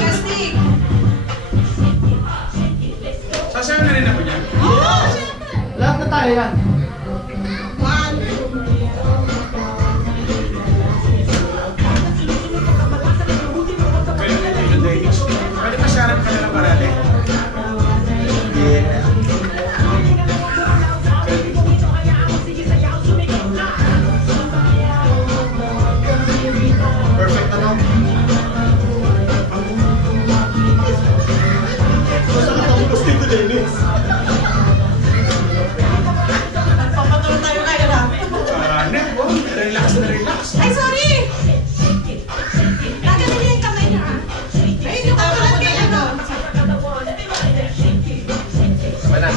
Astig! Sasayaw na rin ako dyan. Oo! Lahat na tayo yan. Pwede pa sarap ka na ng parali. Yeah. Perfect ano? Basta katapos dito, Dennis. Papatuloy tayo kayo na. Relax na relax. Ay, sorry! Nagaling niya yung kamay niya, ha? Ay, yung katulad kay ano? Sabay na.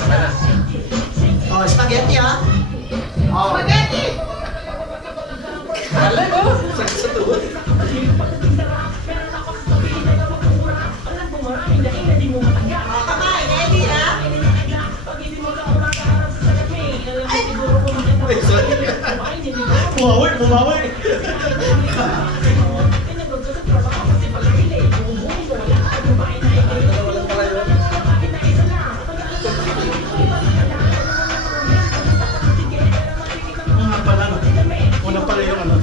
Oh, spaghetti ah. Oh. Spaghetti! Alay mo! Sakit sa tuhod. Kamay, ready, ha? Ay, Ay, sorry. Bumawi. Una pala yung ano.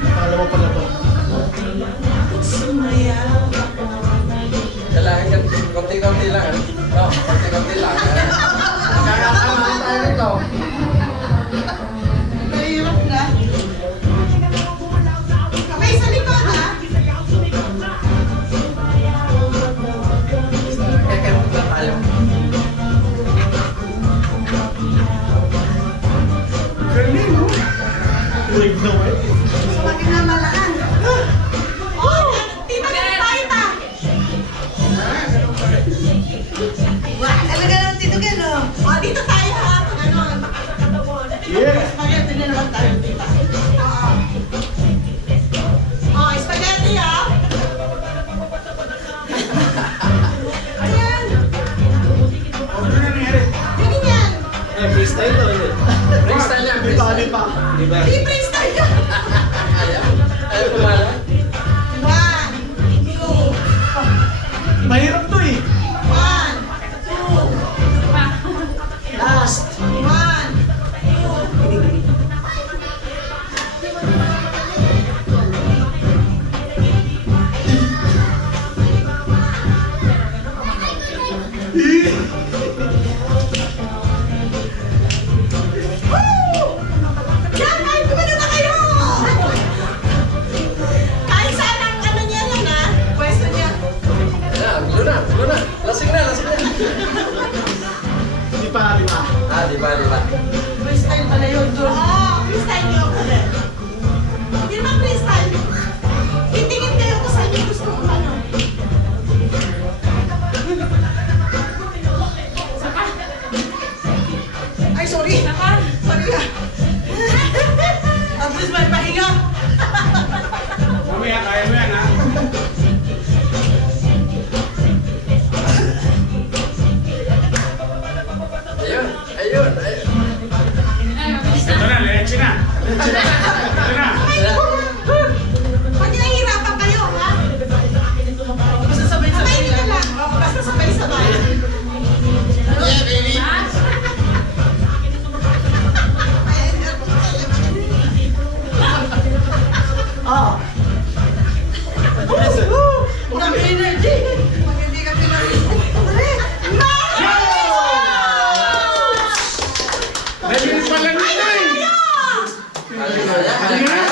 Pangalawa pala to. Kailangan yan, konti-konti lang. No, konti-konti lang. Kakakamaan tayo nito. mahirap na. Kamay sa likod, ha? Kaya na tayo. Galing mo. Wave na wave. Sumagin na malaan. Oh! Tita Gilbert, ha? Wah, talaga naman Tito Gil, oh. Oh, dito tayo, ha? Pag ano, Yeah. spaghetti na naman tayo, tita. Oo. Oh, spaghetti, ha? Ayan. Ano na nangyari? Tingin yan. Eh, freestyle to. Freestyle yan, Di pa. Di ba? Di freestyle ka. Ayaw kumala. 1, 2, Mahirap to eh. 1, 2, Last. 1, 2. Yan, kahit kumano na kayo! Kahit saan ang ano niya yan, ha? Pwesto niya. Ayan, gulo na. Lasing na. Di pa. Di ba? Freestyle pala yun doon. Oo, freestyle niyo ako rin. Hindi naman freestyle. Titingin kayo kung saan niyo gusto kong ano. Ay, sorry. Sorry na. At least may pahinga. Mamaya, kaya mo yan ha. Ayun. Ito na, leche na. Ito na. Pag nahihirapan kayo, ha? Basta sabay-sabay lang. Basta sabay-sabay. Yeah, baby. Ah. Ang energy. Pag hindi ka Leche pala nito eh. pinag-